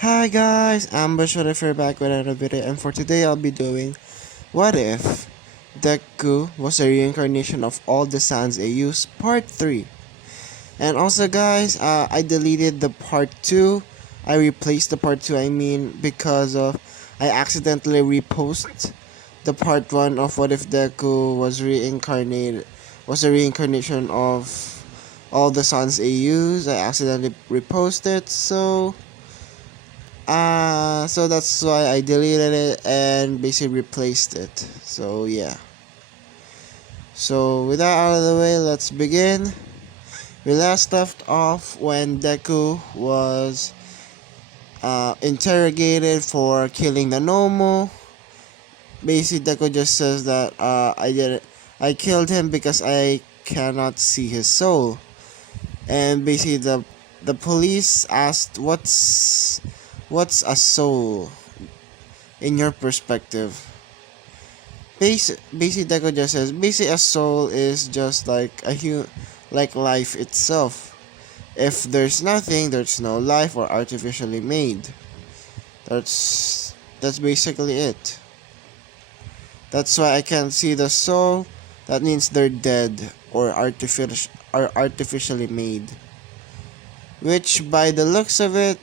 Hi guys, I'm Bashir back with another video, and for today I'll be doing What If Deku was a reincarnation of all the Sans AUs part 3. And also guys, I deleted the part 2. I replaced the part 2 because of I accidentally repost the part 1 of What If Deku was a reincarnation of all the Sans AUs. I accidentally reposted, so that's why I deleted it and basically replaced it. So yeah. So with that out of the way, let's begin. We last left off when Deku was interrogated for killing the Nomo. Basically, Deku just says that I killed him because I cannot see his soul. And basically, the police asked, "What's a soul in your perspective?" Basic Deco just says basic a soul is just like like life itself. If there's nothing, there's no life or artificially made. That's basically it. That's why I can't see the soul. That means they're dead or artificially made. Which by the looks of it,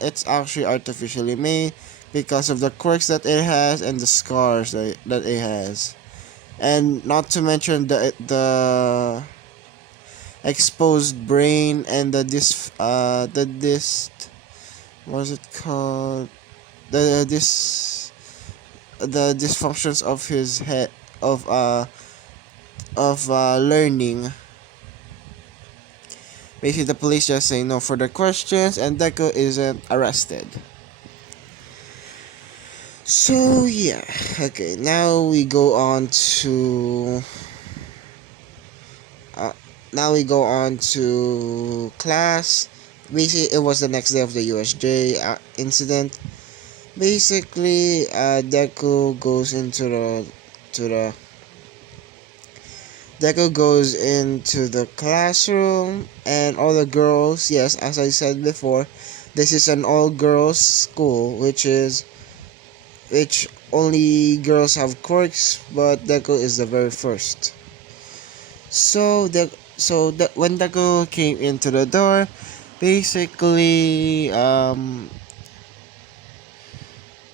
it's actually artificially made because of the quirks that it has and the scars that it has. And not to mention the exposed brain and what's it called, the this the dysfunctions of his head of learning. Basically, the police just say no further questions, and Deku isn't arrested. So yeah, okay. Uh, now we go on to class. Basically, it was the next day of the USJ incident. Basically, Deku goes to the Deku goes into the classroom, and all the girls. Yes, as I said before, this is an all girls school, which only girls have quirks, but Deku is the very first. When Deku came into the door, basically,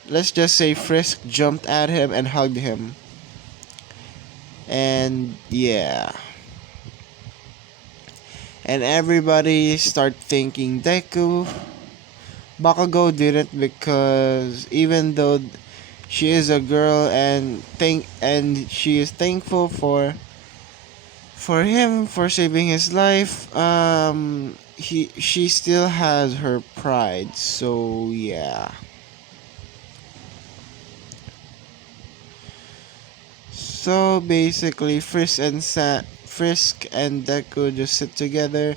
let's just say Frisk jumped at him and hugged him. And yeah. And everybody start thinking Deku. Bakugo didn't, because even though she is a girl and she is thankful for him for saving his life, she still has her pride. So yeah. So basically, Frisk and Deku just sit together,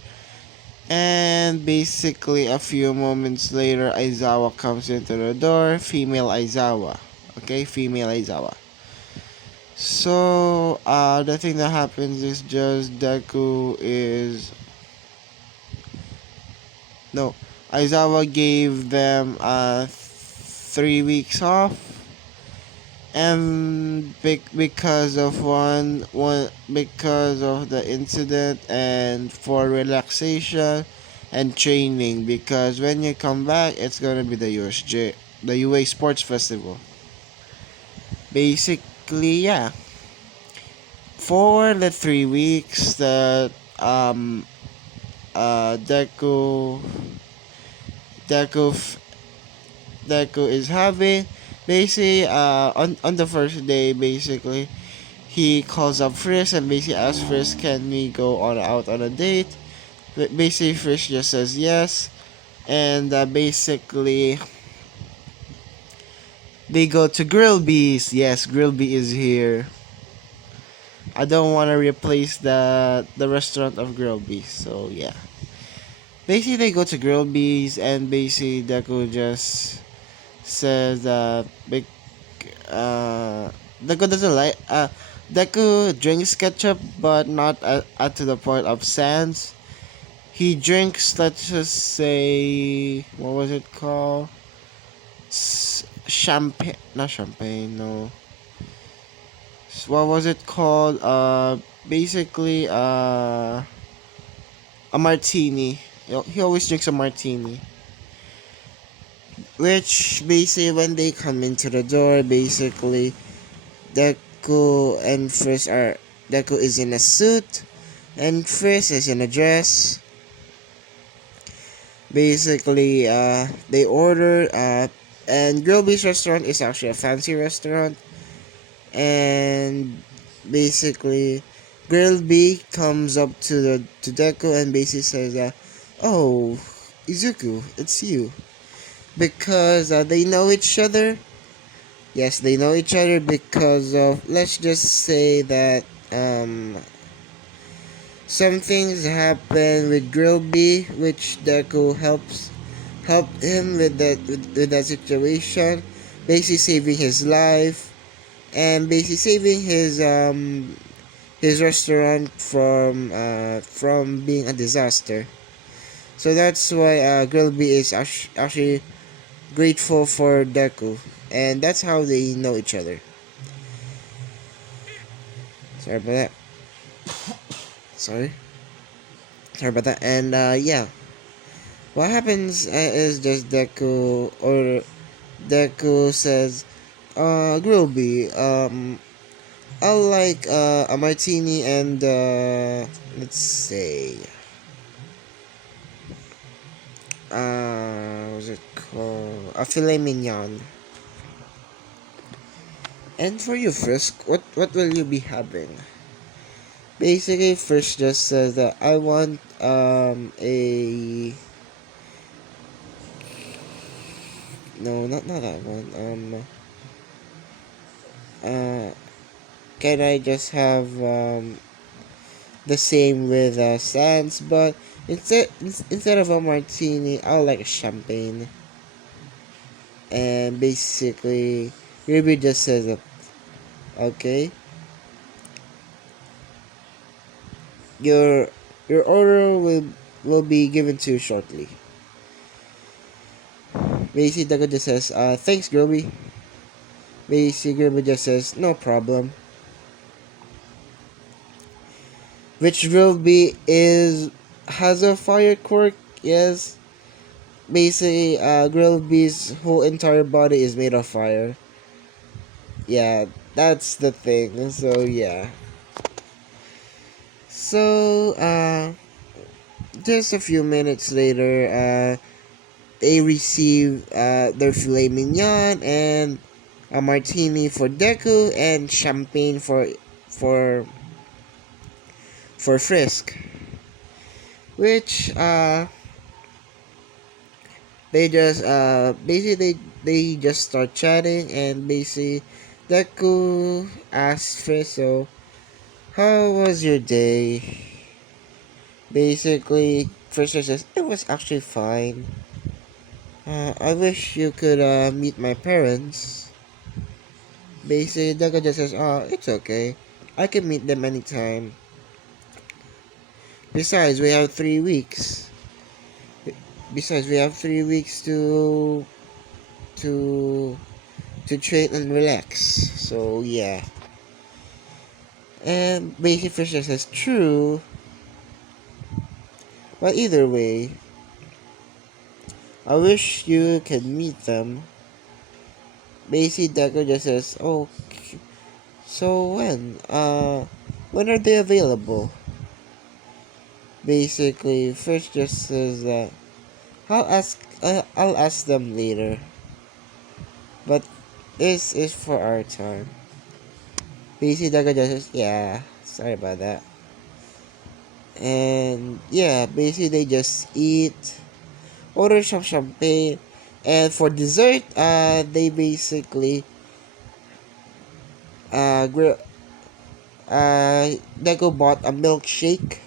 and basically a few moments later, Aizawa comes into the door. Female Aizawa. Okay, female Aizawa. So the thing that happens is just Deku is no Aizawa gave them 3 weeks off, and because of because of the incident, and for relaxation and training, because when you come back it's gonna be the UA Sports Festival. Basically, yeah. For the 3 weeks that Deku Deku Deku is having, basically on the first day, basically he calls up Frisk and basically asks Frisk, can we go out on a date? Basically Frisk just says yes, and basically they go to Grill Bees. Yes, Grill Bee is here. I don't want to replace the restaurant of Grill Bees, so yeah. Basically they go to Grill Bees, and basically Deku just says Deku doesn't like Deku drinks ketchup, but not to the point of Sans. He drinks, let's just say, what was it called? champagne, not champagne, no. What was it called? Basically, a martini. He always drinks a martini. Which basically, when they come into the door, basically, Deku and Frisk are. Deku is in a suit, and Frisk is in a dress. Basically, they order, and Grillby's restaurant is actually a fancy restaurant. And basically, Grillby comes up to Deku and basically says, "Oh, Izuku, it's you." Because they know each other. Yes, they know each other because of, let's just say that some things happen with Grillby, which Deku helped him with that situation, basically saving his life and basically saving his restaurant from being a disaster. So that's why Grillby is actually grateful for Deku, and that's how they know each other. Sorry about that. Sorry. Sorry about that. And yeah, what happens is just Deku says, Grillby, I'll like a martini and let's say what's it called? A filet mignon. And for you, Frisk, what will you be having? Basically, Frisk just says that I want a no, not that one. Uh can I just have the same with Sans, but instead of a martini, I'll like a champagne. And basically, Ruby just says, okay, your your order will be given to you shortly. Basically, Dago just says, thanks, Groby. Basically, Groby just says, no problem. Which Groby has a fire quirk, yes. Basically, Groby's whole entire body is made of fire. Yeah, that's the thing. So, yeah. So, just a few minutes later, they receive their filet mignon and a martini for Deku and champagne for for Frisk, which they just basically they just start chatting and basically Deku asks Frisk, so how was your day? Basically, Frisk says it was actually fine. I wish you could meet my parents. Basically, Deku just says, "Oh, it's okay. I can meet them anytime. Besides, we have 3 weeks. Besides, we have 3 weeks to to train and relax. So yeah." And basically, Fisher says, "True, but either way, I wish you could meet them." Basically, Deku just says, "Oh, so when are they available?" Basically, Fish just says that I'll ask them later. But this is for our time. Basically, Daga just says, yeah, sorry about that. And yeah, basically they just eat, order some champagne, and for dessert, they basically uh, gr- Deku bought a milkshake.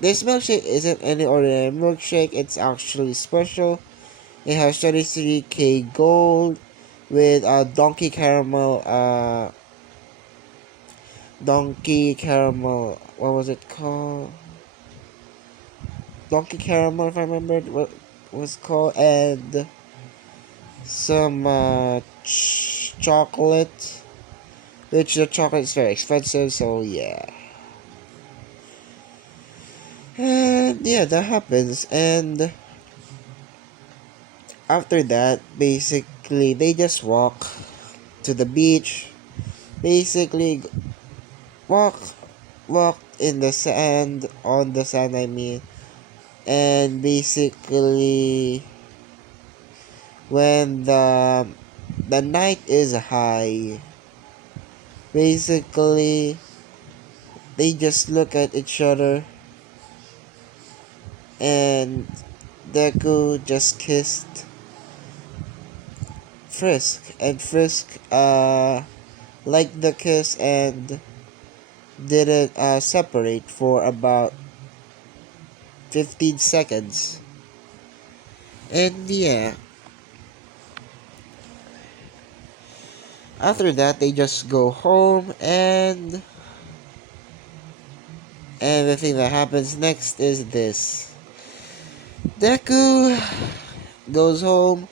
This milkshake isn't any ordinary milkshake, it's actually special. It has 33k gold with donkey caramel, what was it called? Donkey caramel, if I remember what was called, and some chocolate, which the chocolate is very expensive, so yeah. And yeah, that happens. And after that, basically, they just walk to the beach. Basically, walk, walk in the sand, on the sand, I mean. And basically, when the night is high, basically, they just look at each other, and Deku just kissed Frisk, and Frisk liked the kiss and didn't separate for about 15 seconds. And yeah, after that they just go home, and the thing that happens next is this. Deku goes home,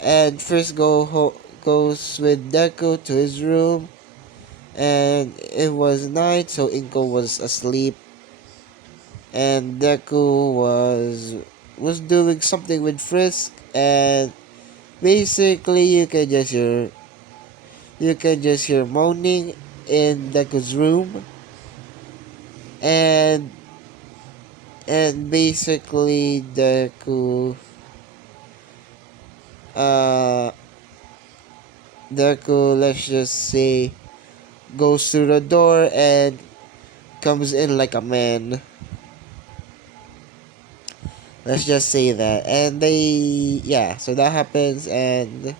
and first goes with Deku to his room, and it was night, so Inko was asleep, and Deku was doing something with Frisk, and basically you can just hear moaning in Deku's room, and basically uh Deku, let's just say, goes through the door and comes in like a man. Let's just say that. And yeah, so that happens. And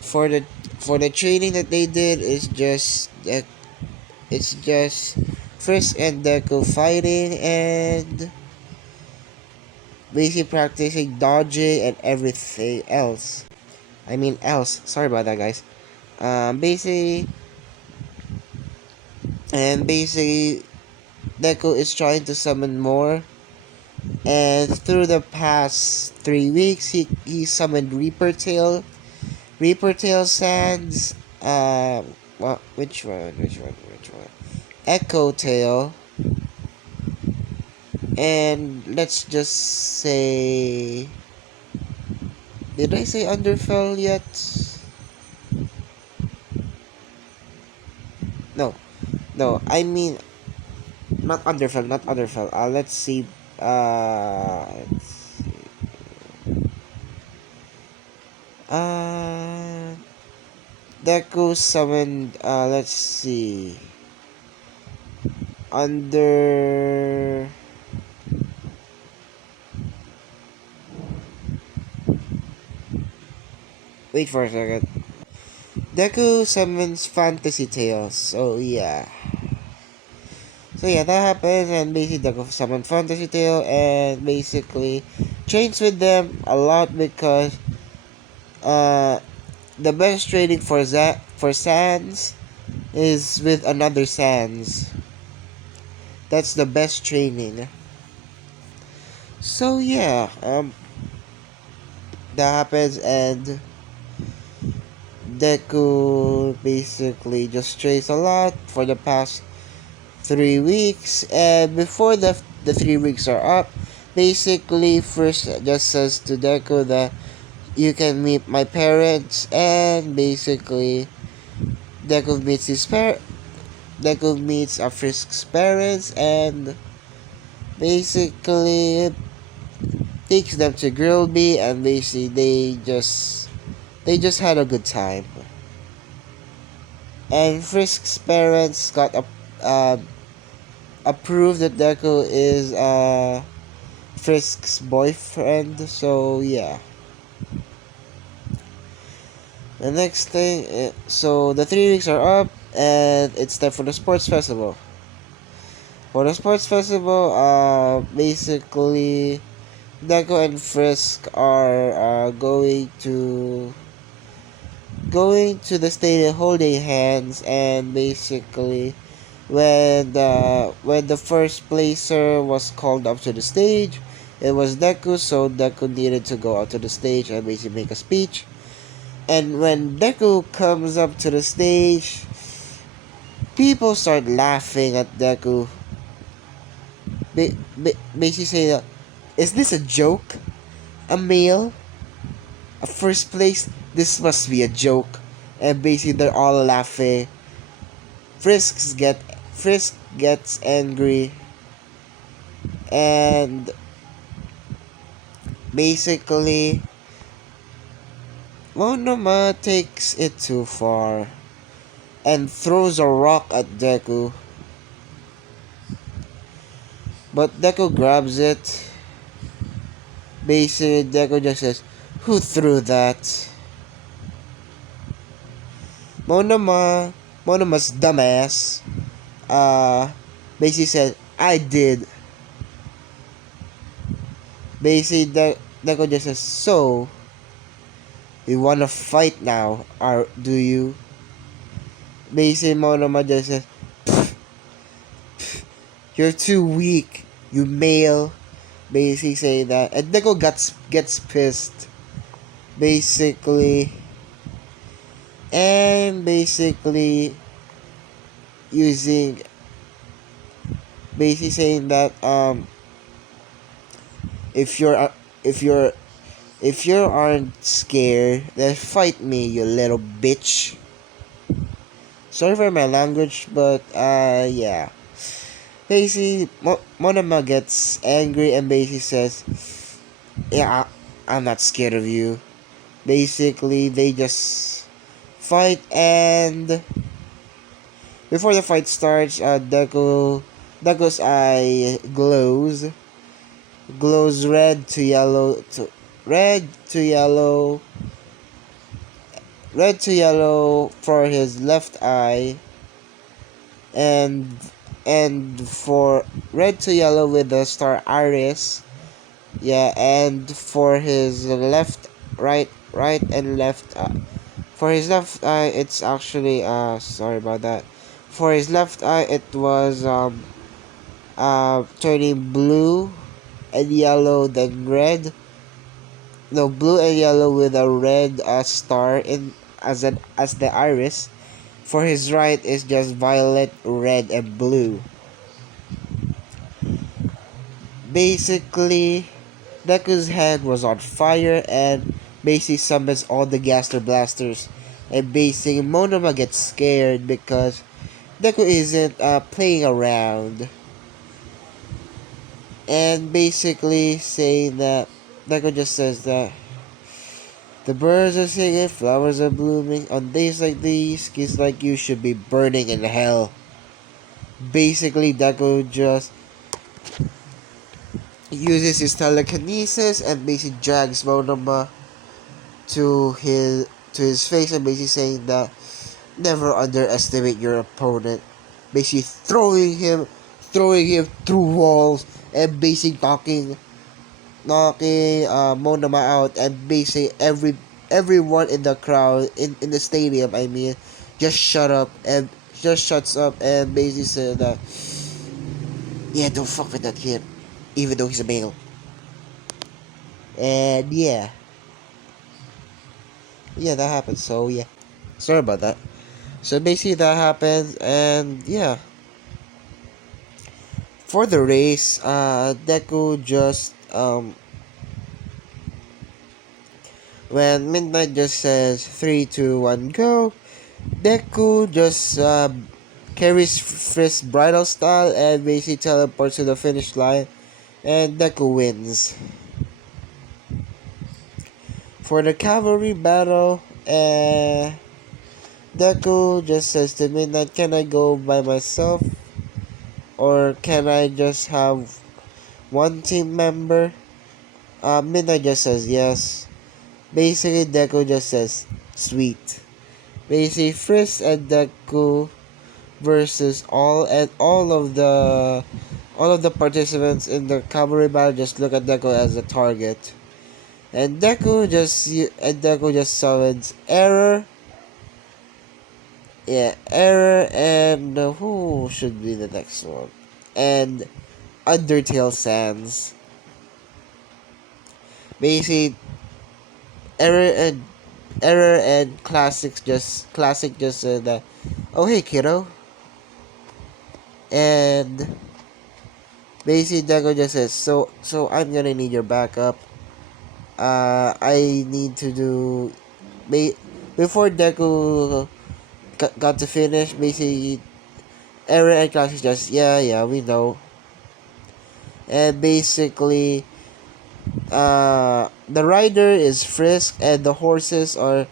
for the training that they did, it's just Frisk and Deku fighting and basically practicing dodging and everything else. I mean else. Sorry about that, guys. Basically, and basically, Deku is trying to summon more. And through the past 3 weeks, he summoned Reaper Tail Sands. Well, which one? Which one? Echo Tail. And let's just say, did I say Underfell yet? No, no. I mean, not Underfell, not Underfell. Let's see. Let's see. Uh, Deku summoned. Let's see. Under. Wait for a second. Deku summons Fantasy Tales. So yeah. So yeah, that happens, and basically Deku summons Fantasy Tale, and basically trains with them a lot because uh the best training for Sans is with another Sans. That's the best training. So yeah, that happens, and Deku basically just trains a lot for the past 3 weeks, and before the 3 weeks are up, basically first just says to Deku that you can meet my parents, and basically Deku meets Deku meets a Frisk's parents, and basically takes them to Grillby, and basically they just had a good time. And Frisk's parents got approved that Deku is Frisk's boyfriend, so yeah. The next thing, so the 3 weeks are up, and it's time for the sports festival. For the sports festival, basically, Deku and Frisk are going to the stadium holding hands, and basically, when the first placer was called up to the stage, It was Deku, so Deku needed to go out to the stage and basically make a speech. And when Deku comes up to the stage, people start laughing at Deku. Basically saying, is this a joke? A male? A first place? This must be a joke. And basically they're all laughing. Frisk gets angry, and basically Monoma takes it too far and throws a rock at Deku. But Deku grabs it. Basically Deku just says, "Who threw that?" Monoma Monoma's dumbass basically said, "I did." Basically Deku just says, "So you wanna fight now, or do you?" Basically Monoma just says, "You're too weak, you male." Basically saying that, and Deku gets pissed. Basically, and basically using, basically saying that if you're if you're if you aren't scared, then fight me, you little bitch. Sorry for my language, but yeah. Basically, Monoma gets angry and basically says, "Yeah, I'm not scared of you." Basically, they just fight, and before the fight starts, Deku's eye glows red to yellow, red to yellow for his left eye, and for red to yellow with the star iris. Yeah, and for his right and left for his left eye, it's actually sorry about that. For his left eye, it was turning blue and yellow, then red. No, blue and yellow with a red star in as the iris. For his right is just violet, red, and blue. Basically, Deku's head was on fire, and basically summons all the Gaster Blasters. And basically, Monoma gets scared because Deku isn't playing around. And basically saying that, Deku just says that the birds are singing, flowers are blooming. On days like these, kids like you should be burning in hell. Basically, Deku just uses his telekinesis and basically drags Monoma to his face and basically saying that never underestimate your opponent. Basically throwing him through walls and basically knocking Monoma out, and basically everyone in the crowd in the stadium, I mean, just shuts up and basically said that, yeah, don't fuck with that kid, even though he's a male. And yeah, that happened. So yeah, sorry about that. So basically that happened, and yeah, for the race, Deku just when Midnight just says 3, 2, 1, go, Deku just carries Frisk's bridal style and basically teleports to the finish line, and Deku wins. For the cavalry battle, Deku just says to Midnight, "Can I go by myself? Or can I just have one team member?" Midnight just says yes. Basically, Deku just says, "Sweet." Basically, Frisk and Deku versus all of the participants in the cavalry battle just look at Deku as a target. And Deku just summons Error. Yeah, Error, and who should be the next one? And Undertale Sans. Basically, error and classic just said that, oh hey kiddo, and basically Deku just says, so I'm gonna need your backup. I need to do, before Deku got to finish. Basically, error and classic just, yeah we know, and basically the rider is Frisk, and the horses are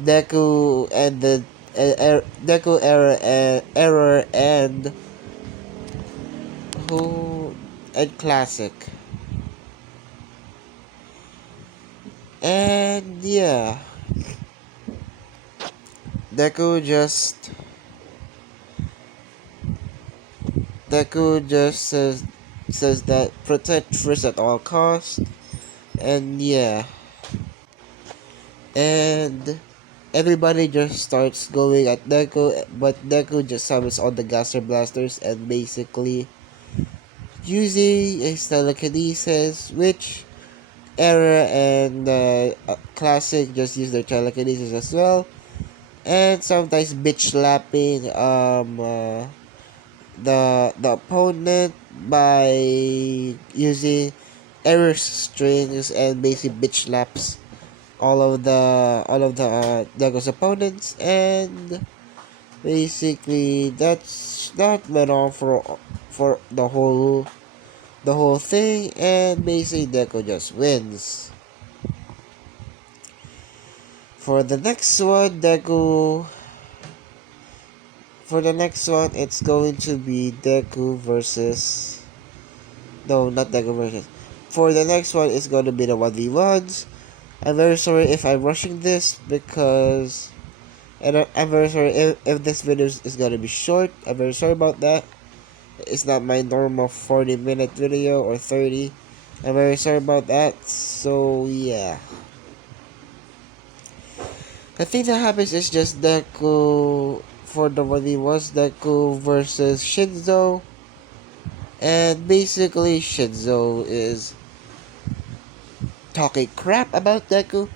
Deku and the Deku error and who and classic. And yeah, Deku just Deku just says that protect Frisk at all costs. And yeah, and everybody just starts going at Deku, but Deku just summons all the Gaster Blasters and basically using his telekinesis, which Error and Classic just use their telekinesis as well, and sometimes bitch slapping the opponent by using error strings and basic bitch slaps all of the Dego's opponents, and basically that went on for the whole thing, and basically Deku just wins. For the next one, it's going to be Deku versus. No, not Deku versus. For the next one, it's going to be the 1v1s. I'm very sorry if I'm rushing this because. And I'm very sorry if this video is going to be short. I'm very sorry about that. It's not my normal 40-minute video or 30. I'm very sorry about that. So, yeah. The thing that happens is just Deku for the 1v1s, Deku versus Shinzo. And basically, Shinzo is talking crap about Deku.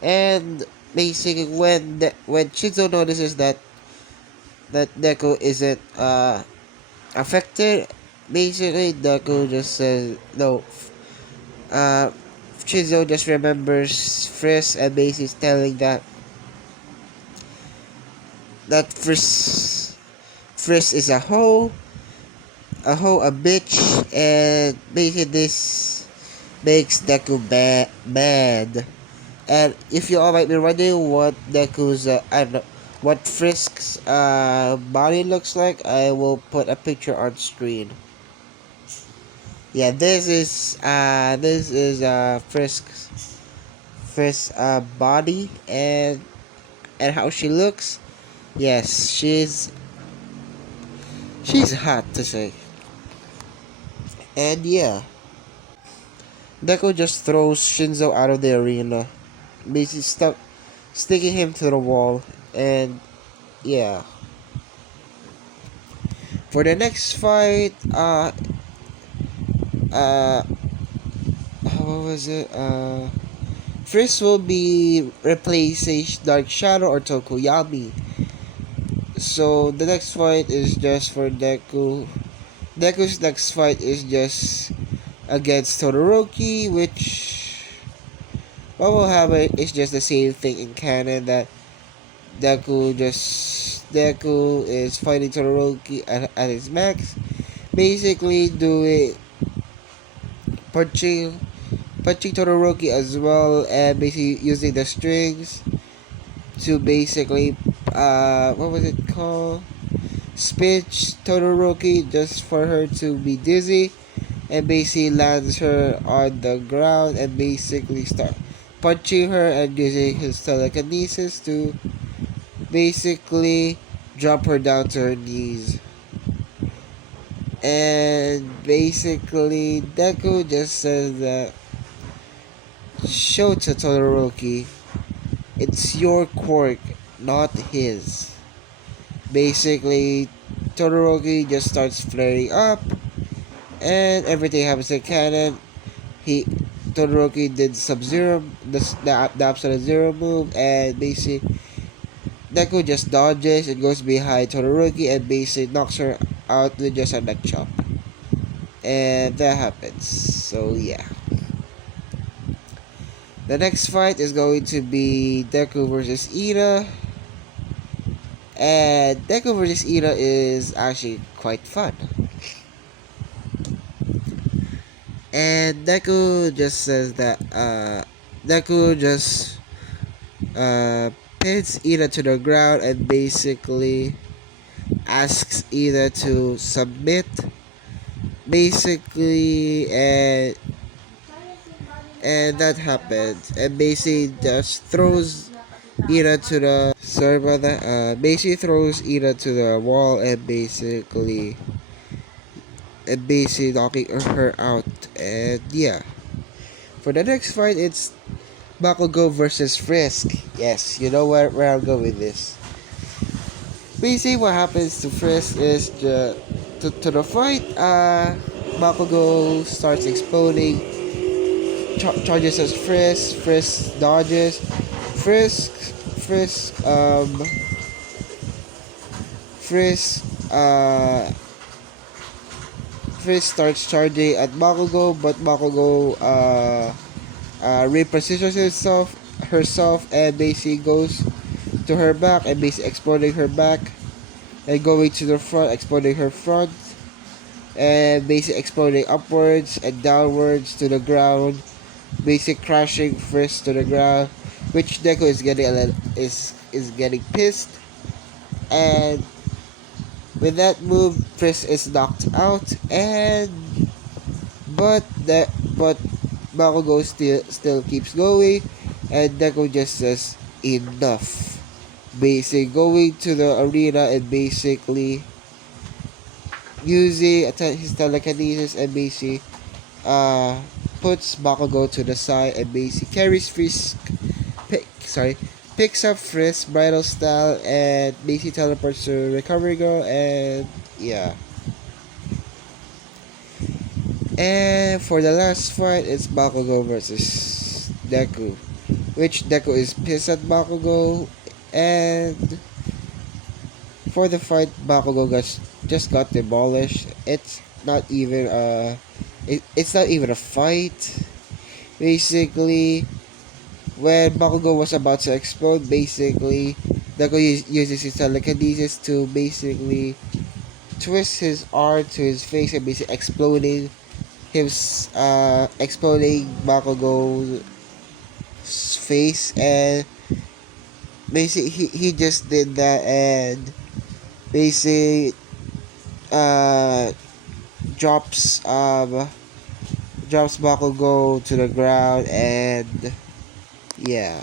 And basically, when Shinzo notices that Deku isn't affected, basically Deku just says no. Uh, Shinzo just remembers Frisk and basically is telling that Frisk is a bitch, and basically this makes Deku mad. And if you all might be wondering what Deku's, I don't know, what Frisk's body looks like, I will put a picture on screen. Yeah, this is Frisk's body and how she looks. Yes, she's hot to say. And yeah, Deku just throws Shinzo out of the arena, basically sticking him to the wall. And yeah, for the next fight, uh, what was it? Frisk will be replacing Dark Shadow or Tokuyami. So the next fight is just for Deku. Deku's next fight is just against Todoroki, which what will happen is just the same thing in canon, that Deku is fighting Todoroki at his max, basically doing punching Todoroki as well, and basically using the strings to basically what was it called, spitch Todoroki just for her to be dizzy, and basically lands her on the ground and basically start punching her and using his telekinesis to basically drop her down to her knees. And basically Deku just says that, show to Todoroki, it's your quirk, not his. Basically, Todoroki just starts flaring up, and everything happens in canon. Todoroki did Sub-Zero, the Absolute Zero move, and basically Deku just dodges and goes behind Todoroki and basically knocks her out with just a neck chop. And that happens. So yeah. The next fight is going to be Deku versus Ida. And Deku versus Ida is actually quite fun. And Deku just says that Deku just pins Ida to the ground and basically asks Ida to submit. Basically, and that happened. And basically just throws Ida to the sorry about that. Basically throws Ida to the wall and basically knocking her out. And yeah, for the next fight, it's Bakugo versus Frisk. Yes, you know where I'm going with this. Basically, what happens to Frisk is to the fight. Bakugo starts exploding, charges as Frisk. Frisk dodges. Frisk, Frisk, Frisk, uh, Frisk starts charging at Bakugo, but Bakugo repositions herself, and basically goes to her back and basically exploding her back and going to the front, exploding her front and basically exploding upwards and downwards to the ground, basically crashing first to the ground, which Deku is getting is getting pissed, and with that move, Frisk is knocked out, and but Bakugo still keeps going, and Deku just says enough. Basically going to the arena and basically using his telekinesis and basically puts Bakugo to the side and basically carries picks up Frisk bridal style and basically teleports to Recovery Girl, and yeah. And for the last fight, it's Bakugo versus Deku, which Deku is pissed at Bakugo, and for the fight, Bakugo just got demolished. It's not even a fight. Basically, when Bakugo was about to explode, basically Deku uses his telekinesis to basically twist his arm to his face and basically exploding Bakugo's face, and basically he just did that and basically uh drops Bakugo to the ground, and yeah.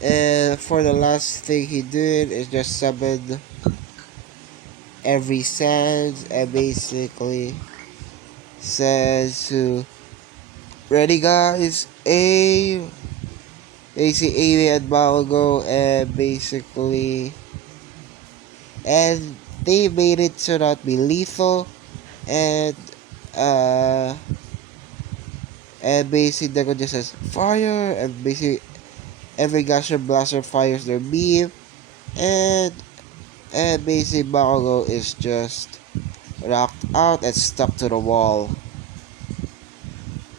And for the last thing he did is just summon every Sans and basically says to ready guys, basically Amy and Bakugo, and basically and they made it to not be lethal, and uh basically Deku just says fire, and basically every Gasher Blaster fires their beam, and basically Bakugo is just knocked out and stuck to the wall.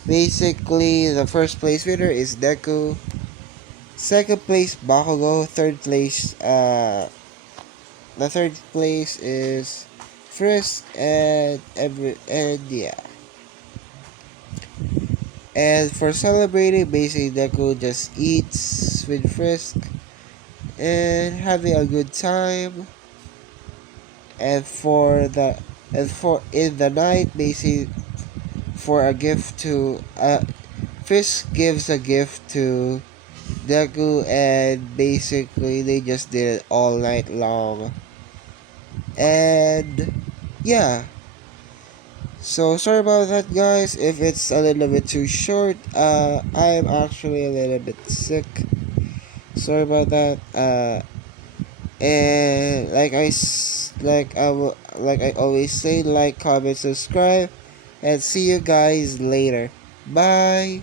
Basically, the first place winner is Deku. Second place Bakugo. The third place is Frisk, and yeah. And for celebrating, basically Deku just eats with Frisk and having a good time. And for in the night, basically for a gift to Frisk gives a gift to Deku, and basically they just did it all night long. And yeah. So sorry about that guys if it's a little bit too short. I'm actually a little bit sick. Sorry about that. And like I always say, like, comment, subscribe. and see you guys later. Bye!